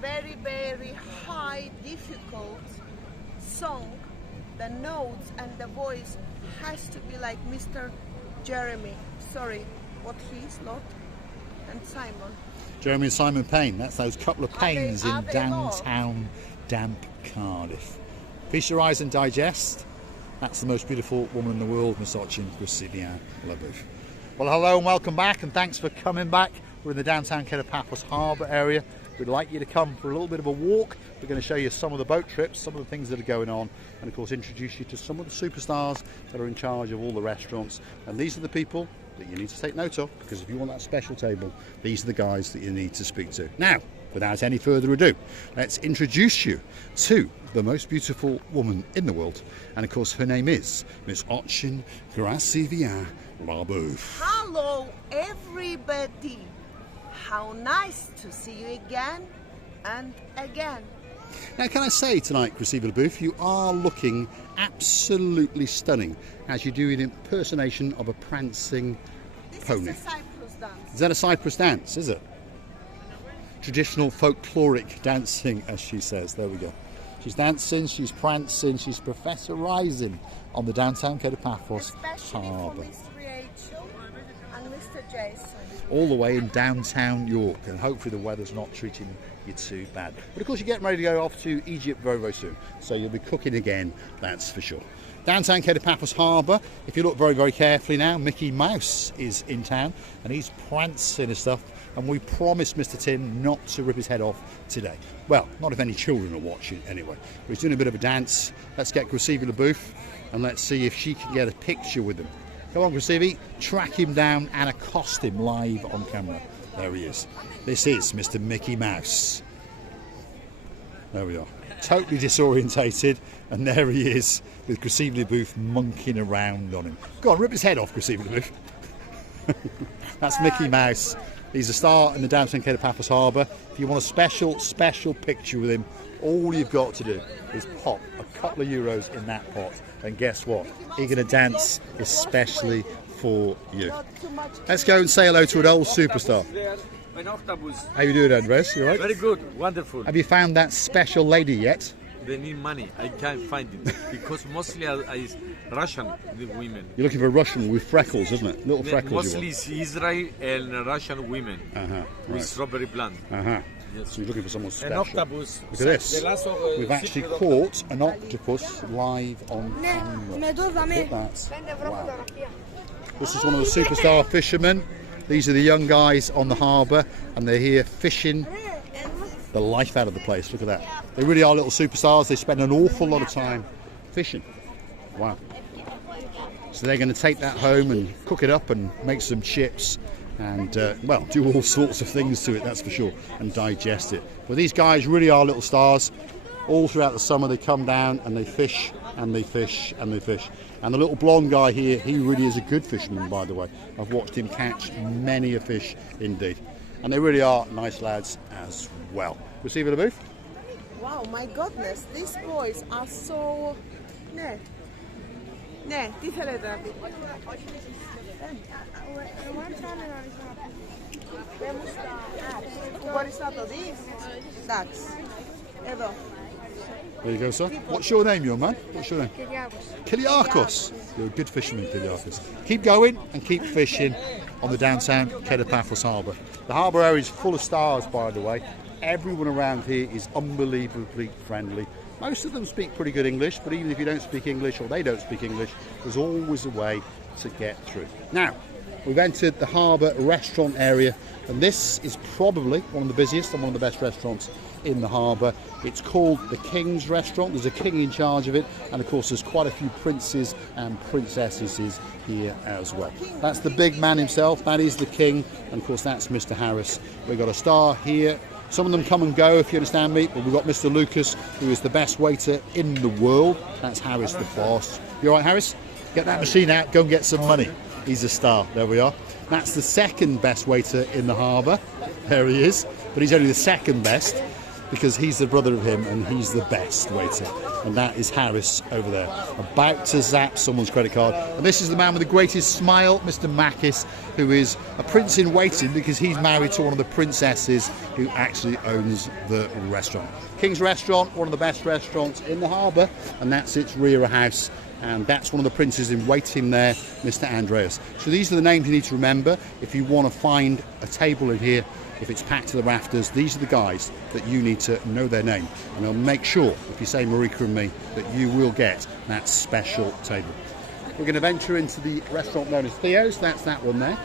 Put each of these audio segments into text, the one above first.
very, very high, difficult song. The notes and the voice has to be like Mr. Jeremy. Sorry, what he's not. And Simon. Jeremy and Simon Payne. That's those couple of Paynes in downtown damp Cardiff. Feast your eyes and digest. That's the most beautiful woman in the world, Miss Ochin Gracilian Labouf. Well, hello and welcome back, and thanks for coming back. We're in the downtown Kato Paphos Harbour area. We'd like you to come for a little bit of a walk. We're going to show you some of the boat trips, some of the things that are going on, and of course introduce you to some of the superstars that are in charge of all the restaurants. And these are the people that you need to take note of, because if you want that special table, these are the guys that you need to speak to. Now, without any further ado, let's introduce you to the most beautiful woman in the world. And of course, her name is Miss Ochin Gracilian Labouf. Hello, everybody. How nice to see you again and again. Now, can I say tonight, Gracilian Labouf, you are looking absolutely stunning as you do an impersonation of a prancing pony. This is a Cyprus dance. Is that a Cyprus dance, is it? Traditional folkloric dancing, as she says. There we go. She's dancing, she's prancing, she's professorising on the downtown Kato Paphos Harbour. Especially for Mr. Rachel and Mr. Jason. All the way in downtown York, and hopefully the weather's not treating you too bad. But of course you're getting ready to go off to Egypt very, very soon, so you'll be cooking again, that's for sure. Downtown Kato Paphos Harbour, if you look very, very carefully now, Mickey Mouse is in town and he's prancing and stuff, and we promised Mr. Tim not to rip his head off today. Well, not if any children are watching anyway. But he's doing a bit of a dance. Let's get Gracilian Labouf and let's see if she can get a picture with him. Come on, Gracilian, track him down and accost him live on camera. There he is. This is Mr. Mickey Mouse. There we are. Totally disorientated, and there he is with Gracilian Labouf monkeying around on him. Go on, rip his head off, Gracilian Labouf. That's Mickey Mouse. He's a star in the downtown Kato Paphos Harbour. If you want a special picture with him, all you've got to do is pop a couple of euros in that pot, and guess what? He's going to dance especially for you. Let's go and say hello to an old superstar. How you doing, Andres? You all right? Very good, wonderful. Have you found that special lady yet? They need money. I can't find it because mostly I Russian the women. You're looking for a Russian with freckles, isn't it? Little freckles. Mostly it's Israel and Russian women with strawberry blonde. Yes. So you're looking for someone special. An octopus. Look at this. We've actually caught an octopus live on camera. Look at that. Wow. This is one of the superstar fishermen. These are the young guys on the harbour, and they're here fishing the life out of the place. Look at that. They really are little superstars. They spend an awful lot of time fishing. Wow. So they're going to take that home and cook it up and make some chips and, well, do all sorts of things to it, that's for sure, and digest it. But these guys really are little stars. All throughout the summer they come down and they fish and they fish and they fish. And the little blonde guy here, he really is a good fisherman, by the way. I've watched him catch many a fish indeed. And they really are nice lads as well. Gracilian Labouf? Wow, my goodness, these boys are so... Ναι, τι θέλετε να πείτε. Μπορείς να το δεις. Εντάξει, εδώ. There you go, sir. What's your name, young man? What's your name? Kyriakos. You're a good fisherman, Kyriakos. Keep going and keep fishing on the downtown Kato Paphos Harbour. The harbour area is full of stars, by the way. Everyone around here is unbelievably friendly. Most of them speak pretty good English, but even if you don't speak English or they don't speak English, there's always a way to get through. Now, we've entered the harbour restaurant area, and this is probably one of the busiest and one of the best restaurants in the harbour. It's called the King's Restaurant. There's a king in charge of it, and of course there's quite a few princes and princesses here as well. That's the big man himself, that is the king, and of course that's Mr. Harris. We've got a star here. Some of them come and go, if you understand me, but we've got Mr. Lucas, who is the best waiter in the world. That's Harris the boss. You all right, Harris? Get that machine out, go and get some money. He's a star. There we are. That's the second best waiter in the harbour. There he is. But he's only the second best because he's the brother of him and he's the best waiter. And that is Harris over there, about to zap someone's credit card. And this is the man with the greatest smile, Mr. Makis. who is a prince in waiting because he's married to one of the princesses who actually owns the restaurant. King's Restaurant, one of the best restaurants in the harbour, and that sits rear a house, and that's one of the princes in waiting there, Mr. Andreas. So these are the names you need to remember if you want to find a table in here. If it's packed to the rafters, these are the guys that you need to know their name, and they'll make sure, if you say Marika and me, that you will get that special table. We're going to venture into the restaurant known as Theo's. That's that one there.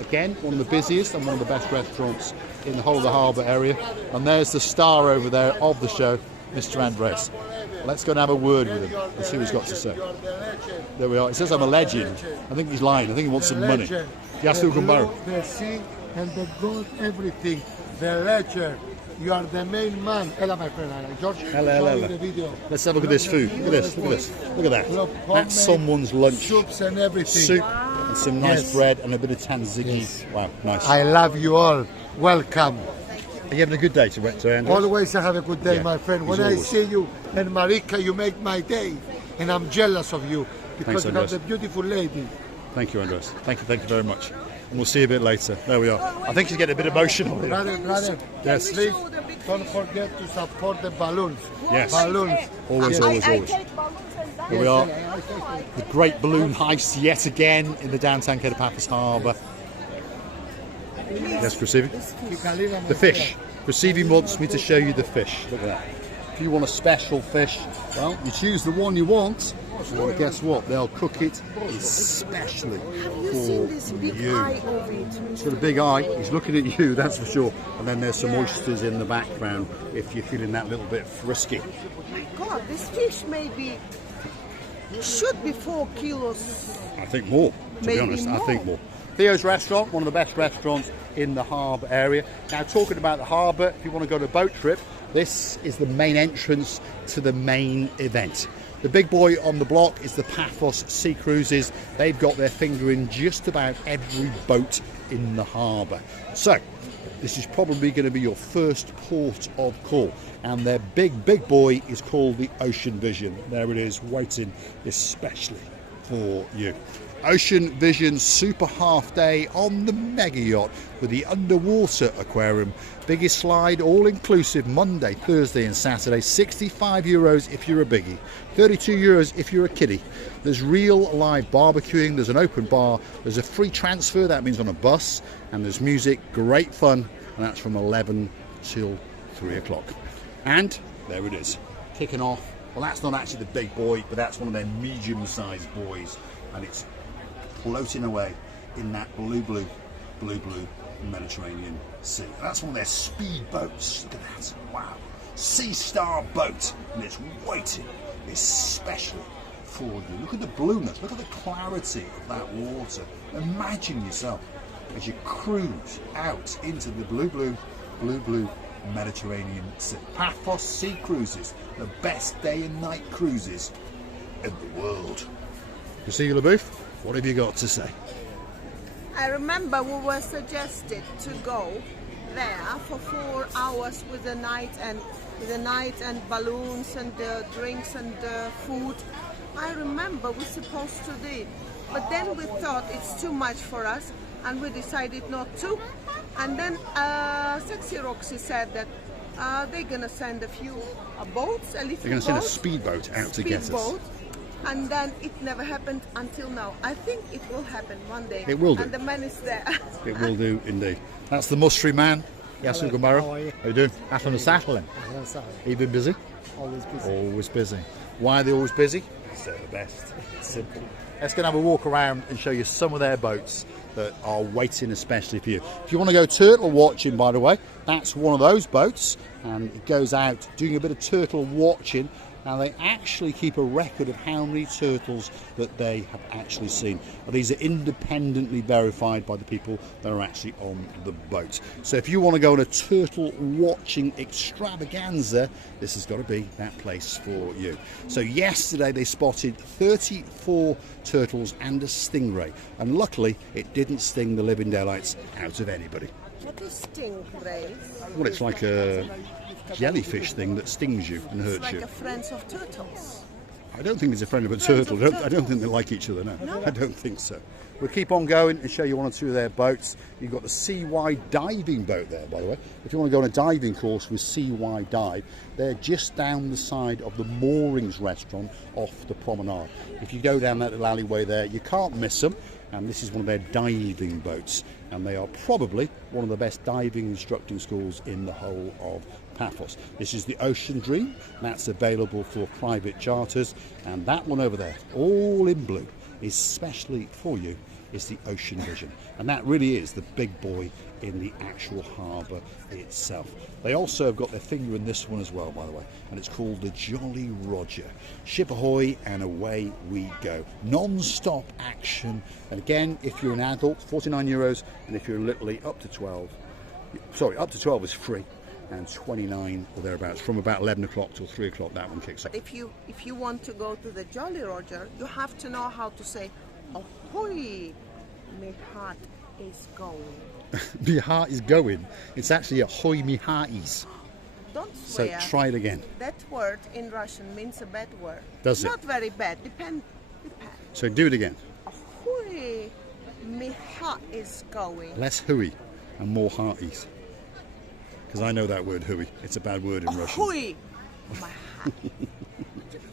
Again, one of the busiest and one of the best restaurants in the whole of the harbour area. And there's the star over there of the show, Mr. Andres. Let's go and have a word with him and see what he's got to say. There we are. He says I'm a legend. I think he's lying. I think he wants some money. Yasu Gumaro. The sea and the gold, everything. The legend. You are the main man. Hello, my friend. George, hello. the video. Let's have a look at this food. Look at this. Look at this. Look at that. That's someone's lunch. Soups and everything. Soup and some nice bread and a bit of tzatziki. Yes. Wow, nice. I love you all. Welcome. Are you having a good day to Andrew? Always I have a good day, my friend. When always. I see you and Marika, you make my day. And I'm jealous of you because you have the beautiful lady. Thank you, Andres. Thank you very much. And we'll see you a bit later. There we are. I think she's getting a bit emotional here. Brother, yes. Please don't forget to support the balloons. Yes. Balloons. Always. Here we are. The great balloon heist yet again in the downtown Kato Paphos Harbour. Yes, Prasivi? The fish. Prasivi wants me to show you the fish. Look at that. If you want a special fish, well, you choose the one you want. Well, guess what? They'll cook it especially for you. He's got a big eye. He's looking at you, that's for sure. And then there's some oysters in the background if you're feeling that little bit frisky. My God, this fish should be 4 kilos. I think more, to be honest. I think more. Theo's Restaurant, one of the best restaurants in the harbour area. Now, talking about the harbour, if you want to go on a boat trip, this is the main entrance to the main event. The big boy on the block is the Paphos Sea Cruises. They've got their finger in just about every boat in the harbour. So, this is probably going to be your first port of call. And their big boy is called the Ocean Vision. There it is, waiting especially for you. Ocean Vision Super Half Day on the mega yacht with the underwater aquarium. Biggest slide, all inclusive, Monday, Thursday and Saturday. €65 if you're a biggie, €32 if you're a kiddie. There's real live barbecuing, there's an open bar, there's a free transfer, that means on a bus, and there's music, great fun, and that's from 11 till 3 o'clock. And there it is, kicking off. Well, that's not actually the big boy, but that's one of their medium-sized boys, and it's floating away in that blue Mediterranean Sea. That's one of their speed boats. Look at that. Wow. Sea Star boat. And it's waiting especially for you. Look at the blueness. Look at the clarity of that water. Imagine yourself as you cruise out into the blue Mediterranean Sea. Paphos Sea Cruises. The best day and night cruises in the world. You see, LaBouffe? What have you got to say? I remember we were suggested to go there for 4 hours with the night and balloons and the drinks and the food. I remember we're supposed to do it, but then we thought it's too much for us and we decided not to. And then Sexy Roxy said that they're gonna send a few boats, a little. They're gonna send a speedboat out to get us. And then it never happened until now. I think it will happen one day. It will do. And the man is there. It will do indeed. That's the mystery man, Yasu Gumaro. How are you? How you doing? After the saddling. Have you been busy? Always busy. Always busy. Why are they always busy? They're the best. Simple. Let's go and have a walk around and show you some of their boats that are waiting especially for you. If you want to go turtle watching, by the way, that's one of those boats, and it goes out doing a bit of turtle watching. Now, they actually keep a record of how many turtles that they have actually seen. And these are independently verified by the people that are actually on the boat. So if you want to go on a turtle watching extravaganza, this has got to be that place for you. So yesterday they spotted 34 turtles and a stingray. And luckily, it didn't sting the living daylights out of anybody. What is stingray? Well, it's like a jellyfish thing that stings you and hurts it's like you. a friends of turtles. I don't think he's a friend of a turtle. I don't think they like each other, no. I don't think so. We'll keep on going and show you one or two of their boats. You've got the CY diving boat there, by the way. If you want to go on a diving course with CY Dive, they're just down the side of the Moorings restaurant off the promenade. If you go down that little alleyway there, you can't miss them. And this is one of their diving boats. And they are probably one of the best diving instructing schools in the whole of Paphos. This is the Ocean Dream. That's available for private charters. And that one over there, all in blue, especially for you, is the Ocean Vision, and that really is the big boy in the actual harbour itself. They also have got their finger in this one as well, by the way, and it's called the Jolly Roger. Ship ahoy and away we go. Non-stop action, and again, if you're an adult, €49, and if you're literally up to 12 is free, and 29 or thereabouts from about 11 o'clock till 3 o'clock. That one kicks up. If you want to go to the Jolly Roger, you have to know how to say ahoy, my heart is going. My heart is going. It's actually ahoy me hearties. Don't swear. So try it again. That word in Russian means a bad word. Does it? Not very bad. Depend. So do it again. Ahoy, my heart is going. Less hooey and more hearties. Because I know that word hooey. It's a bad word in Russian. Ahoy, my heart.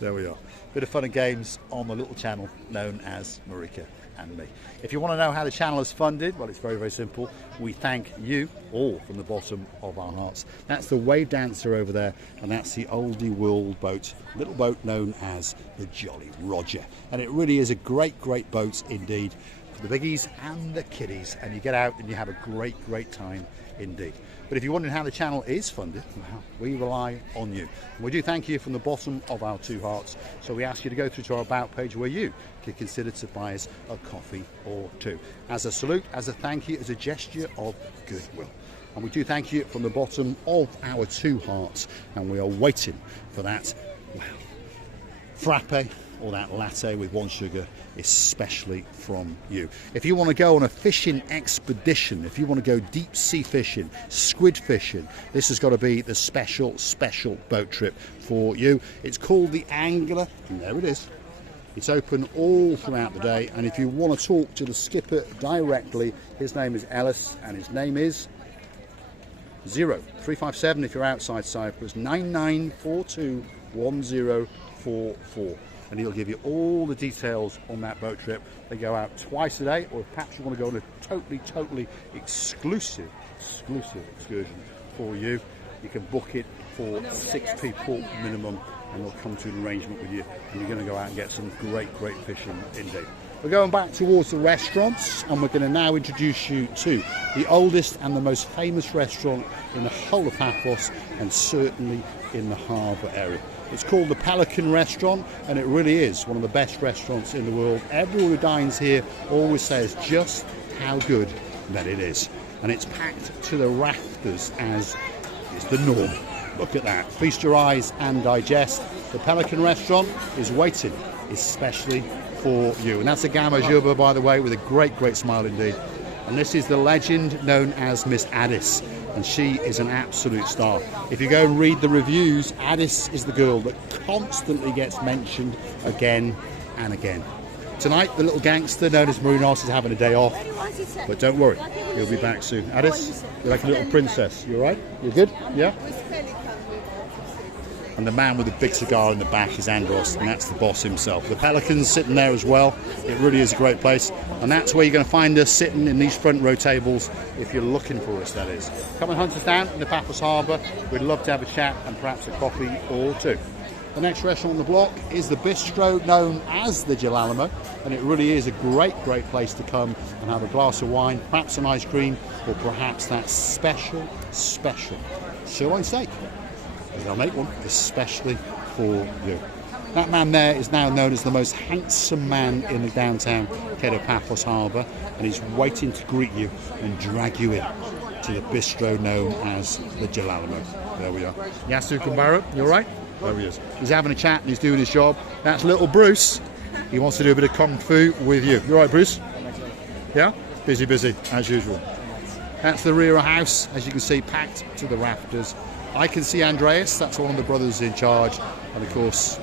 There we are. Bit of fun and games on the little channel known as Marika and me. If you want to know how the channel is funded, well, it's very, very simple. We thank you all from the bottom of our hearts. That's the Wave Dancer over there, and that's the oldie world boat, little boat known as the Jolly Roger. And it really is a great, great boat indeed for the biggies and the kiddies. And you get out and you have a great, great time indeed. But if you're wondering how the channel is funded, well, we rely on you. And we do thank you from the bottom of our two hearts. So we ask you to go through to our About page where you can consider to buy us a coffee or two. As a salute, as a thank you, as a gesture of goodwill. And we do thank you from the bottom of our two hearts. And we are waiting for that, well, frappe or that latte with one sugar, especially from you. If you want to go on a fishing expedition, if you want to go deep sea fishing, squid fishing, this has got to be the special boat trip for you. It's called the Angler, and there it is. It's open all throughout the day, and if you want to talk to the skipper directly, his name is Ellis, and his name is 0357 if you're outside Cyprus, 9942 1044. And he'll give you all the details on that boat trip. They go out twice a day, or if perhaps you want to go on a totally exclusive excursion for you, you can book it for 6 people minimum, and they'll come to an arrangement with you, and you're going to go out and get some great fishing indeed. We're going back towards the restaurants, and we're going to now introduce you to the oldest and the most famous restaurant in the whole of Paphos, and certainly in the harbour area. It's called the Pelican restaurant, and it really is one of the best restaurants in the world. Everyone who dines here always says just how good that it is. And it's packed to the rafters, as is the norm. Look at that. Feast your eyes and digest. The Pelican restaurant is waiting especially for you. And that's a Gamma Juba, by the way, with a great smile indeed. And this is the legend known as Miss Addis. And she is an absolute star. If you go and read the reviews, Addis is the girl that constantly gets mentioned again and again. Tonight, the little gangster known as Marinos is having a day off, but don't worry, he'll be back soon. Addis, you're like a little princess. You all right? You good? Yeah? And the man with the big cigar in the back is Andros, and that's the boss himself. The Pelican's sitting there as well. It really is a great place, and that's where you're going to find us, sitting in these front row tables, if you're looking for us, that is. Come and hunt us down in the Paphos Harbour. We'd love to have a chat and perhaps a coffee or two. The next restaurant on the block is the bistro known as the Jalalamo, and it really is a great place to come and have a glass of wine, perhaps some ice cream, or perhaps that special sirloin steak. I'll make one especially for you. That man there is now known as the most handsome man in the downtown Kato Paphos Harbour, and he's waiting to greet you and drag you in to the bistro known as the Jalalamo. There we are. Yasu Kumbara, you all right? There he is. He's having a chat and he's doing his job. That's little Bruce. He wants to do a bit of kung fu with you. You all right, Bruce? Yeah? Busy, as usual. That's the rear house, as you can see, packed to the rafters. I can see Andreas, that's one of the brothers in charge, and of course,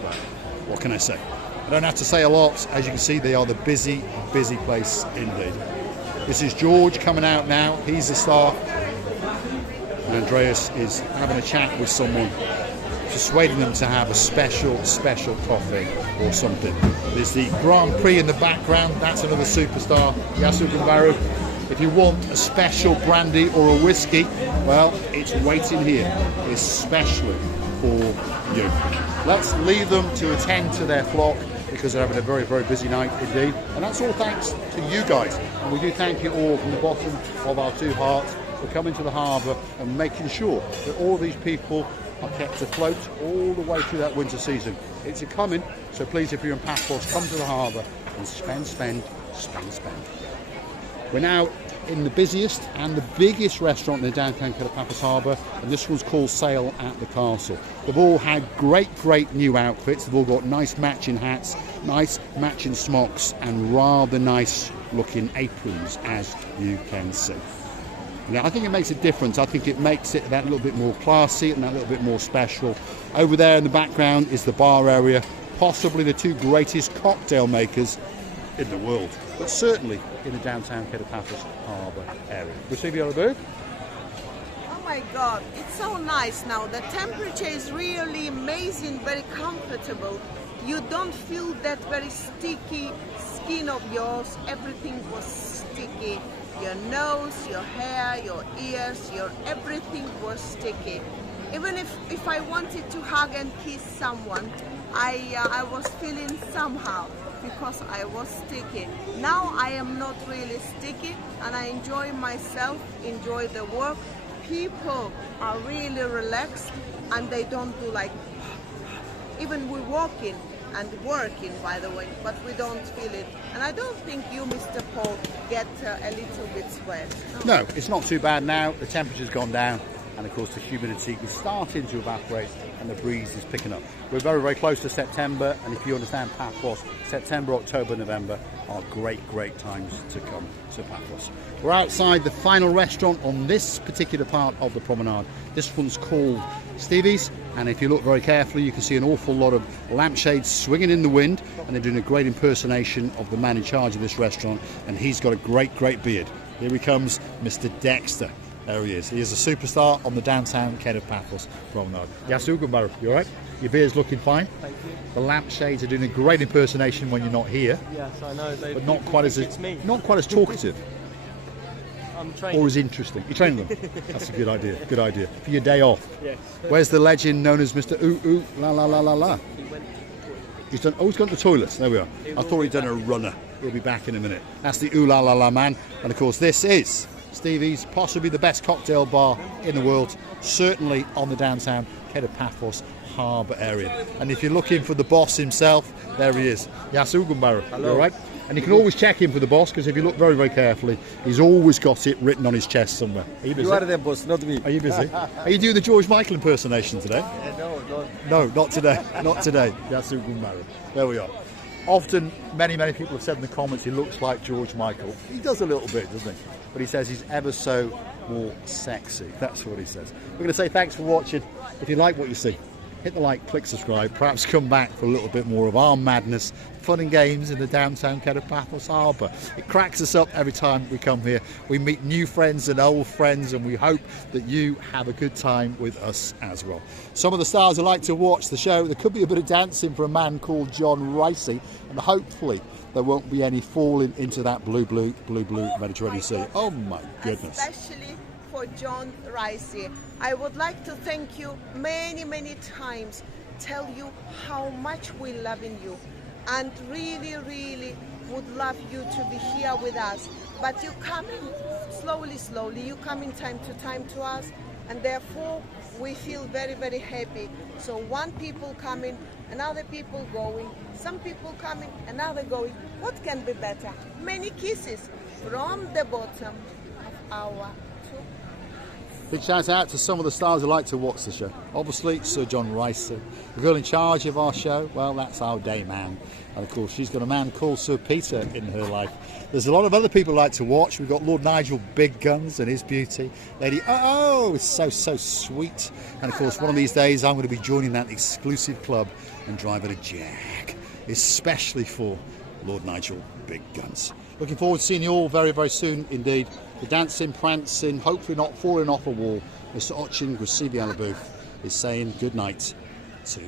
what can I say? I don't have to say a lot. As you can see, they are the busy place indeed. This is George coming out now. He's the star. And Andreas is having a chat with someone, persuading them to have a special coffee or something. There's the Grand Prix in the background. That's another superstar, Yasu Gumbaru. If you want a special brandy or a whiskey, well, it's waiting here, especially for you. Let's leave them to attend to their flock because they're having a very busy night indeed. And that's all thanks to you guys. And we do thank you all from the bottom of our two hearts for coming to the harbour and making sure that all these people are kept afloat all the way through that winter season. It's a coming, so please, if you're in Paphos, come to the harbour and spend. We're now in the busiest and the biggest restaurant in the downtown Kato Paphos Harbour, and this one's called Sail at the Castle. They've all had great new outfits. They've all got nice matching hats, nice matching smocks, and rather nice looking aprons, as you can see. Now, I think it makes a difference. I think it makes it that little bit more classy and that little bit more special. Over there in the background is the bar area, possibly the two greatest cocktail makers in the world, but certainly in the downtown Kato Paphos Harbour area. Receive your bird. Oh my God, it's so nice now. The temperature is really amazing, very comfortable. You don't feel that very sticky skin of yours. Everything was sticky. Your nose, your hair, your ears, everything was sticky. Even if I wanted to hug and kiss someone, I was feeling somehow because I was sticky. Now I am not really sticky and I enjoy myself, enjoy the work. People are really relaxed and they don't do like, even we're walking and working, by the way, but we don't feel it. And I don't think you, Mr. Paul, get a little bit sweat. No, it's not too bad now. The temperature's gone down, and of course the humidity is starting to evaporate and the breeze is picking up. We're very close to September, and if you understand Paphos, September, October, November are great times to come to Paphos. We're outside the final restaurant on this particular part of the promenade. This one's called Stevie's, and if you look very carefully you can see an awful lot of lampshades swinging in the wind, and they're doing a great impersonation of the man in charge of this restaurant, and he's got a great beard. Here he comes, Mr. Dexter. There he is. He is a superstar on the downtown Kato Paphos promenade. Yasu Gumbaru, you alright? Your beard's looking fine. Thank you. The lampshades are doing a great impersonation when you're not here. Yes, I know. But not quite as talkative. I'm training. Or as interesting. You're training them. That's a good idea. Good idea. For your day off. Yes. Where's the legend known as Mr. Ooh Ooh La La La La La? He's done. Oh, he's gone to the toilets. There we are. I thought he'd done a runner. He'll be back in a minute. That's the Ooh La La La man. And of course, this is Stevie's, possibly the best cocktail bar in the world, certainly on the downtown Kato Paphos Harbour area. And if you're looking for the boss himself, there he is. Yasu Gumbaru. Hello. All right? And you can always check in for the boss, because if you look very carefully, he's always got it written on his chest somewhere. Are you busy? You are the boss, not me. Are you busy? Are you doing the George Michael impersonation today? No, not today. Not today. Yasu Gumbaru. There we are. Often, many people have said in the comments he looks like George Michael. He does a little bit, doesn't he? But he says he's ever so more sexy. That's what he says. We're going to say thanks for watching. If you like what you see, hit the like, click subscribe. Perhaps come back for a little bit more of our madness, fun and games in the downtown Kato Paphos Harbour. It cracks us up every time we come here. We meet new friends and old friends, and we hope that you have a good time with us as well. Some of the stars who like to watch the show, there could be a bit of dancing for a man called John Ricey, and hopefully there won't be any falling into that blue Mediterranean Sea. Oh my goodness. Especially for John Ricey. I would like to thank you many times, tell you how much we love in you, and really would love you to be here with us. But you come in slowly, you come in time to us, and therefore we feel very happy. So one people coming, another people going, some people coming, another going. What can be better? Many kisses from the bottom of our two Big shout out to some of the stars who like to watch the show. Obviously, Sir John Rice, the girl in charge of our show. Well, that's our day man. And of course, she's got a man called Sir Peter in her life. There's a lot of other people who like to watch. We've got Lord Nigel Big Guns and his beauty. Lady it's so sweet. And of course, one of these days, I'm going to be joining that exclusive club and driving a Jag, especially for Lord Nigel Big Guns. Looking forward to seeing you all very, very soon indeed. The dancing, prancing, hopefully not falling off a wall, Mr. Ochin Grasibi Alabooth is saying good night to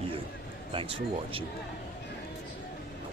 you. Thanks for watching.